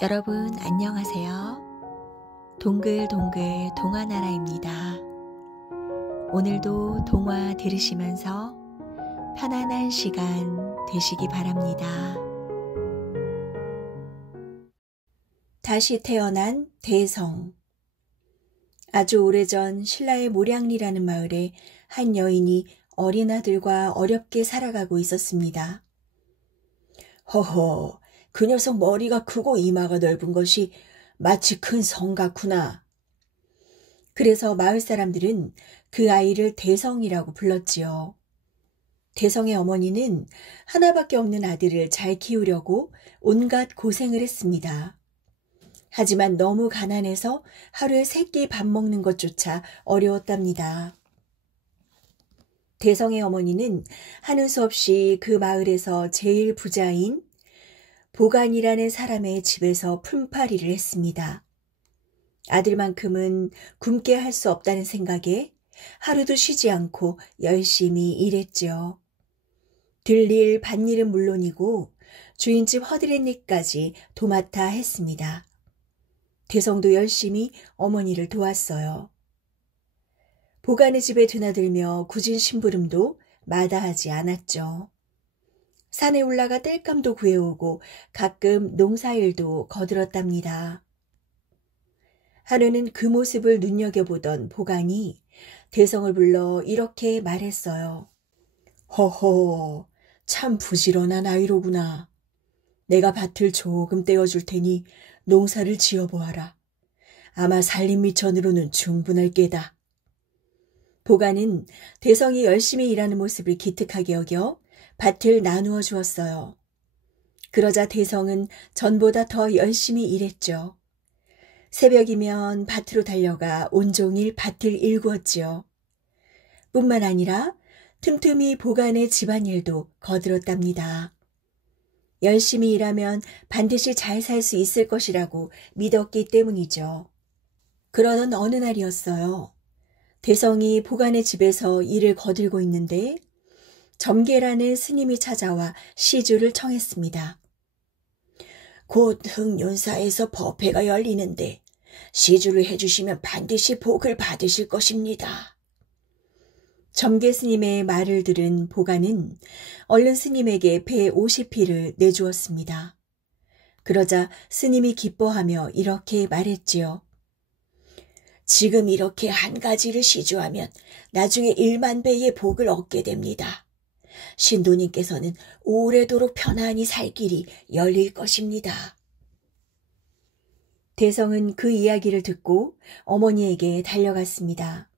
여러분 안녕하세요. 동글동글 동화나라입니다. 오늘도 동화 들으시면서 편안한 시간 되시기 바랍니다. 다시 태어난 대성. 아주 오래전 신라의 모량리라는 마을에 한 여인이 어린 아들과 어렵게 살아가고 있었습니다. 허허, 그 녀석 머리가 크고 이마가 넓은 것이 마치 큰 성 같구나. 그래서 마을 사람들은 그 아이를 대성이라고 불렀지요. 대성의 어머니는 하나밖에 없는 아들을 잘 키우려고 온갖 고생을 했습니다. 하지만 너무 가난해서 하루에 3끼 밥 먹는 것조차 어려웠답니다. 대성의 어머니는 하는 수 없이 그 마을에서 제일 부자인 보간이라는 사람의 집에서 품팔이를 했습니다. 아들만큼은 굶게 할 수 없다는 생각에 하루도 쉬지 않고 열심히 일했죠. 들일 밭일은 물론이고 주인집 허드렛일까지 도맡아 했습니다. 대성도 열심히 어머니를 도왔어요. 보간의 집에 드나들며 굳은 심부름도 마다하지 않았죠. 산에 올라가 땔감도 구해오고 가끔 농사일도 거들었답니다. 하루는 그 모습을 눈여겨보던 보간이 대성을 불러 이렇게 말했어요. 허허, 참 부지런한 아이로구나. 내가 밭을 조금 떼어줄 테니 농사를 지어보아라. 아마 살림미천으로는 충분할 게다. 보간은 대성이 열심히 일하는 모습을 기특하게 여겨 밭을 나누어 주었어요. 그러자 대성은 전보다 더 열심히 일했죠. 새벽이면 밭으로 달려가 온종일 밭을 일구었지요. 뿐만 아니라 틈틈이 보간의 집안일도 거들었답니다. 열심히 일하면 반드시 잘 살 수 있을 것이라고 믿었기 때문이죠. 그러던 어느 날이었어요. 대성이 보간의 집에서 일을 거들고 있는데 점괘라는 스님이 찾아와 시주를 청했습니다. 곧 흑륜사에서 법회가 열리는데 시주를 해주시면 반드시 복을 받으실 것입니다. 점괘 스님의 말을 들은 보간은 얼른 스님에게 배 50피를 내주었습니다. 그러자 스님이 기뻐하며 이렇게 말했지요. 지금 이렇게 한 가지를 시주하면 나중에 1만 배의 복을 얻게 됩니다. 신도님께서는 오래도록 편안히 살 길이 열릴 것입니다. 대성은 그 이야기를 듣고 어머니에게 달려갔습니다.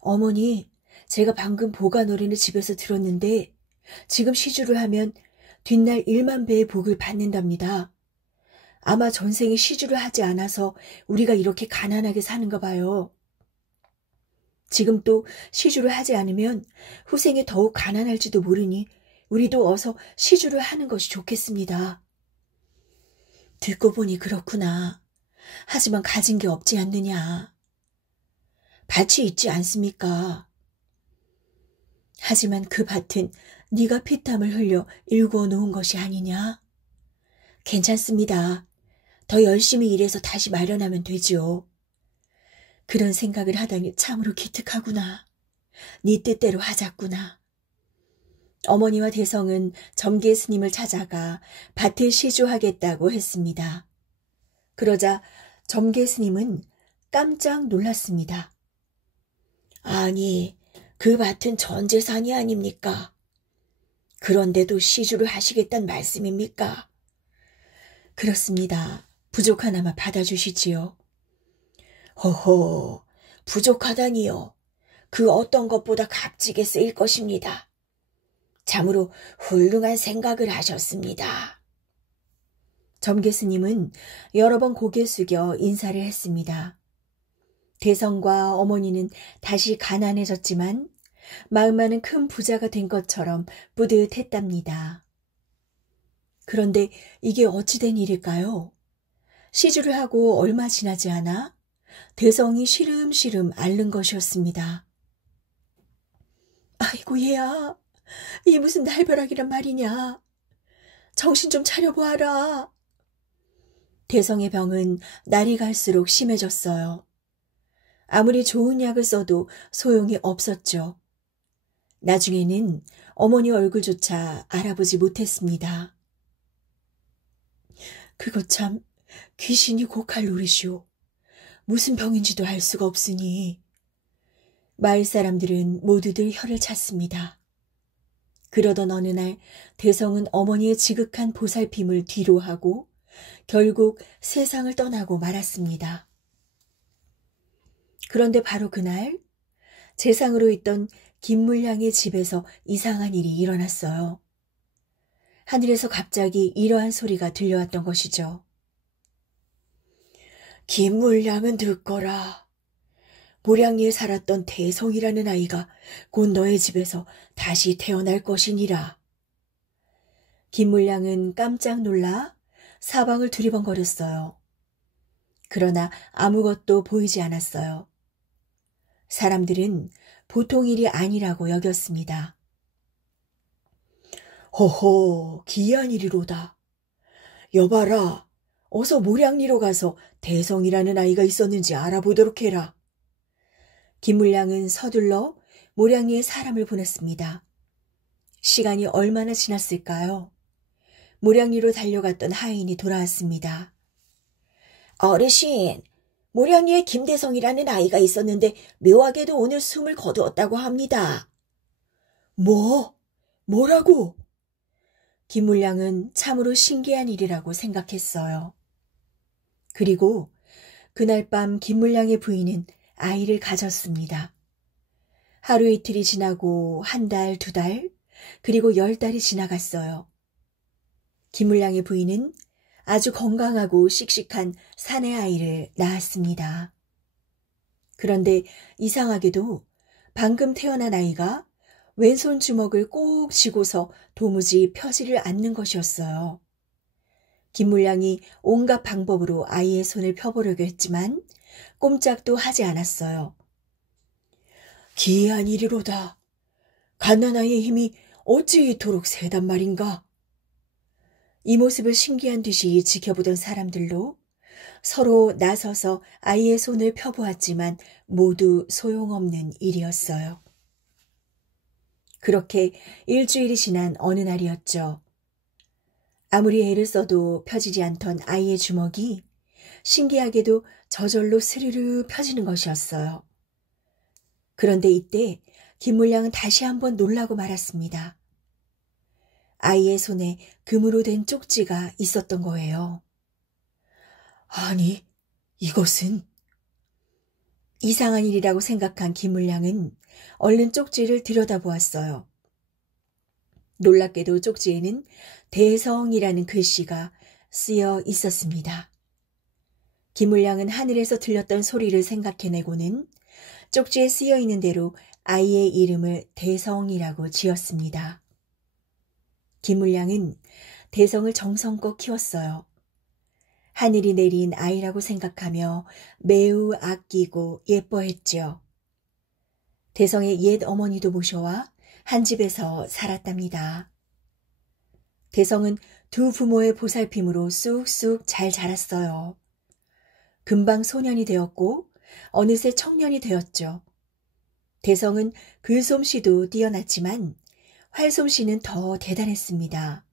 어머니, 제가 방금 보간 어린이 집에서 들었는데 지금 시주를 하면 뒷날 1만 배의 복을 받는답니다. 아마 전생에 시주를 하지 않아서 우리가 이렇게 가난하게 사는가 봐요. 지금 또 시주를 하지 않으면 후생에 더욱 가난할지도 모르니 우리도 어서 시주를 하는 것이 좋겠습니다. 듣고 보니 그렇구나. 하지만 가진 게 없지 않느냐. 밭이 있지 않습니까? 하지만 그 밭은 네가 피땀을 흘려 일구어 놓은 것이 아니냐? 괜찮습니다. 더 열심히 일해서 다시 마련하면 되지요. 그런 생각을 하다니 참으로 기특하구나. 네 뜻대로 하자꾸나. 어머니와 대성은 점괘 스님을 찾아가 밭을 시주하겠다고 했습니다. 그러자 점괘 스님은 깜짝 놀랐습니다. 아니, 그 밭은 전재산이 아닙니까? 그런데도 시주를 하시겠다는 말씀입니까? 그렇습니다. 부족 하나만 받아주시지요. 허허, 부족하다니요. 그 어떤 것보다 값지게 쓰일 것입니다. 참으로 훌륭한 생각을 하셨습니다. 점괘 스님은 여러 번 고개 숙여 인사를 했습니다. 대성과 어머니는 다시 가난해졌지만 마음만은 큰 부자가 된 것처럼 뿌듯했답니다. 그런데 이게 어찌 된 일일까요? 시주를 하고 얼마 지나지 않아 대성이 시름시름 앓는 것이었습니다. 아이고 얘야, 이 무슨 날벼락이란 말이냐. 정신 좀 차려보아라. 대성의 병은 날이 갈수록 심해졌어요. 아무리 좋은 약을 써도 소용이 없었죠. 나중에는 어머니 얼굴조차 알아보지 못했습니다. 그거 참 귀신이 고칼 노릇이오. 무슨 병인지도 알 수가 없으니. 마을 사람들은 모두들 혀를 찼습니다. 그러던 어느 날 대성은 어머니의 지극한 보살핌을 뒤로하고 결국 세상을 떠나고 말았습니다. 그런데 바로 그날 재상으로 있던 김물량의 집에서 이상한 일이 일어났어요. 하늘에서 갑자기 이러한 소리가 들려왔던 것이죠. 김물량은 듣거라. 모량리에 살았던 대성이라는 아이가 곧 너의 집에서 다시 태어날 것이니라. 김물량은 깜짝 놀라 사방을 두리번거렸어요. 그러나 아무것도 보이지 않았어요. 사람들은 보통 일이 아니라고 여겼습니다. 허허, 기이한 일이로다. 여봐라, 어서 모량리로 가서 대성이라는 아이가 있었는지 알아보도록 해라. 김물량은 서둘러 모량리에 사람을 보냈습니다. 시간이 얼마나 지났을까요? 모량리로 달려갔던 하인이 돌아왔습니다. 어르신, 모량리에 김대성이라는 아이가 있었는데 묘하게도 오늘 숨을 거두었다고 합니다. 뭐라고? 김물량은 참으로 신기한 일이라고 생각했어요. 그리고 그날 밤 김물량의 부인은 아이를 가졌습니다. 하루 이틀이 지나고 한 달, 두 달, 그리고 10달이 지나갔어요. 김물량의 부인은 아주 건강하고 씩씩한 사내 아이를 낳았습니다. 그런데 이상하게도 방금 태어난 아이가 왼손 주먹을 꼭 쥐고서 도무지 펴지를 않는 것이었어요. 김물량이 온갖 방법으로 아이의 손을 펴보려고 했지만 꼼짝도 하지 않았어요. 기이한 일이로다. 갓난아이의 힘이 어찌 이토록 세단 말인가? 이 모습을 신기한 듯이 지켜보던 사람들로 서로 나서서 아이의 손을 펴보았지만 모두 소용없는 일이었어요. 그렇게 일주일이 지난 어느 날이었죠. 아무리 애를 써도 펴지지 않던 아이의 주먹이 신기하게도 저절로 스르르 펴지는 것이었어요. 그런데 이때 김물량은 다시 한번 놀라고 말았습니다. 아이의 손에 금으로 된 쪽지가 있었던 거예요. 아니, 이것은... 이상한 일이라고 생각한 김물량은 얼른 쪽지를 들여다보았어요. 놀랍게도 쪽지에는 대성이라는 글씨가 쓰여 있었습니다. 김물량은 하늘에서 들렸던 소리를 생각해내고는 쪽지에 쓰여 있는 대로 아이의 이름을 대성이라고 지었습니다. 김물량은 대성을 정성껏 키웠어요. 하늘이 내린 아이라고 생각하며 매우 아끼고 예뻐했지요. 대성의 옛 어머니도 모셔와 한 집에서 살았답니다. 대성은 두 부모의 보살핌으로 쑥쑥 잘 자랐어요. 금방 소년이 되었고 어느새 청년이 되었죠. 대성은 글솜씨도 뛰어났지만 활솜씨는 더 대단했습니다.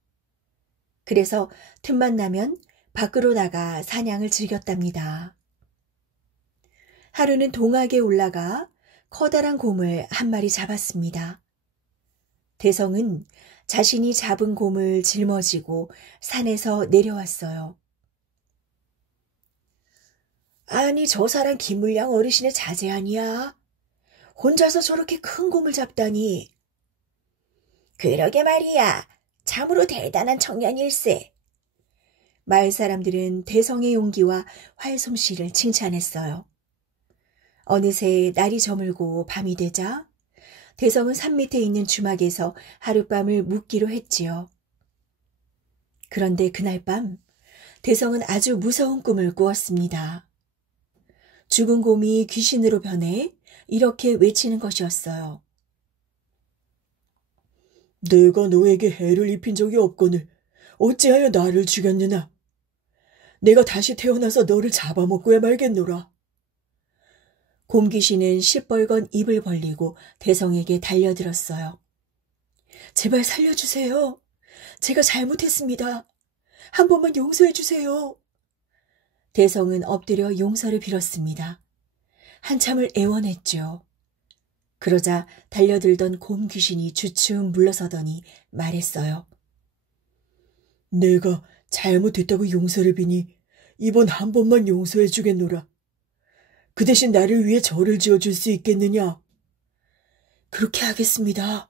그래서 틈만 나면 밖으로 나가 사냥을 즐겼답니다. 하루는 동학에 올라가 커다란 곰을 한 마리 잡았습니다. 대성은 자신이 잡은 곰을 짊어지고 산에서 내려왔어요. 아니, 저 사람 김물량 어르신의 자제 아니야? 혼자서 저렇게 큰 곰을 잡다니. 그러게 말이야. 참으로 대단한 청년일세. 마을 사람들은 대성의 용기와 활솜씨를 칭찬했어요. 어느새 날이 저물고 밤이 되자 대성은 산 밑에 있는 주막에서 하룻밤을 묵기로 했지요. 그런데 그날 밤 대성은 아주 무서운 꿈을 꾸었습니다. 죽은 곰이 귀신으로 변해 이렇게 외치는 것이었어요. 내가 너에게 해를 입힌 적이 없거늘 어찌하여 나를 죽였느냐? 내가 다시 태어나서 너를 잡아먹고야 말겠노라. 곰귀신은 시뻘건 입을 벌리고 대성에게 달려들었어요. 제발 살려주세요. 제가 잘못했습니다. 한 번만 용서해 주세요. 대성은 엎드려 용서를 빌었습니다. 한참을 애원했죠. 그러자 달려들던 곰 귀신이 주춤 물러서더니 말했어요. 내가 잘못했다고 용서를 비니 이번 한 번만 용서해 주겠노라. 그 대신 나를 위해 절을 지어줄 수 있겠느냐? 그렇게 하겠습니다.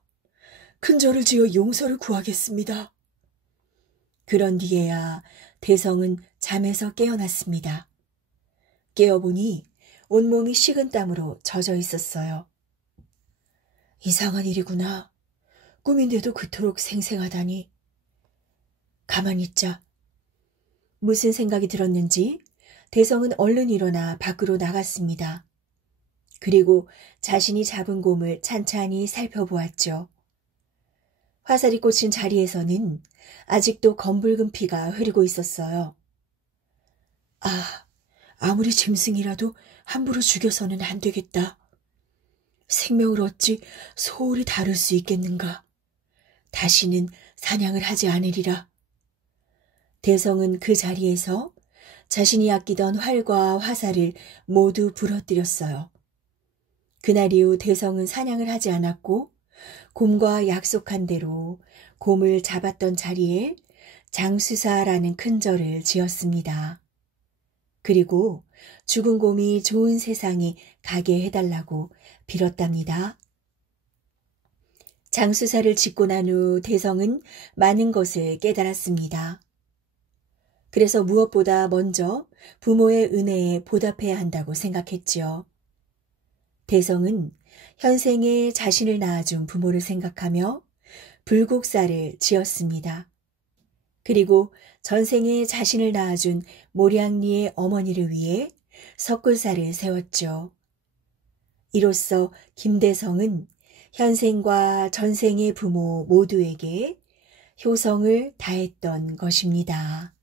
큰 절을 지어 용서를 구하겠습니다. 그런 뒤에야 대성은 잠에서 깨어났습니다. 깨어보니 온몸이 식은땀으로 젖어 있었어요. 이상한 일이구나. 꿈인데도 그토록 생생하다니. 가만히 있자. 무슨 생각이 들었는지 대성은 얼른 일어나 밖으로 나갔습니다. 그리고 자신이 잡은 곰을 찬찬히 살펴보았죠. 화살이 꽂힌 자리에서는 아직도 검붉은 피가 흐르고 있었어요. 아무리 짐승이라도 함부로 죽여서는 안 되겠다. 생명을 어찌 소홀히 다룰 수 있겠는가. 다시는 사냥을 하지 않으리라. 대성은 그 자리에서 자신이 아끼던 활과 화살을 모두 부러뜨렸어요. 그날 이후 대성은 사냥을 하지 않았고 곰과 약속한 대로 곰을 잡았던 자리에 장수사라는 큰 절을 지었습니다. 그리고 죽은 곰이 좋은 세상에 가게 해달라고 빌었답니다. 장수사를 짓고 난 후 대성은 많은 것을 깨달았습니다. 그래서 무엇보다 먼저 부모의 은혜에 보답해야 한다고 생각했지요. 대성은 현생에 자신을 낳아준 부모를 생각하며 불국사를 지었습니다. 그리고 전생에 자신을 낳아준 모량리의 어머니를 위해 석굴사를 세웠죠. 이로써 김대성은 현생과 전생의 부모 모두에게 효성을 다했던 것입니다.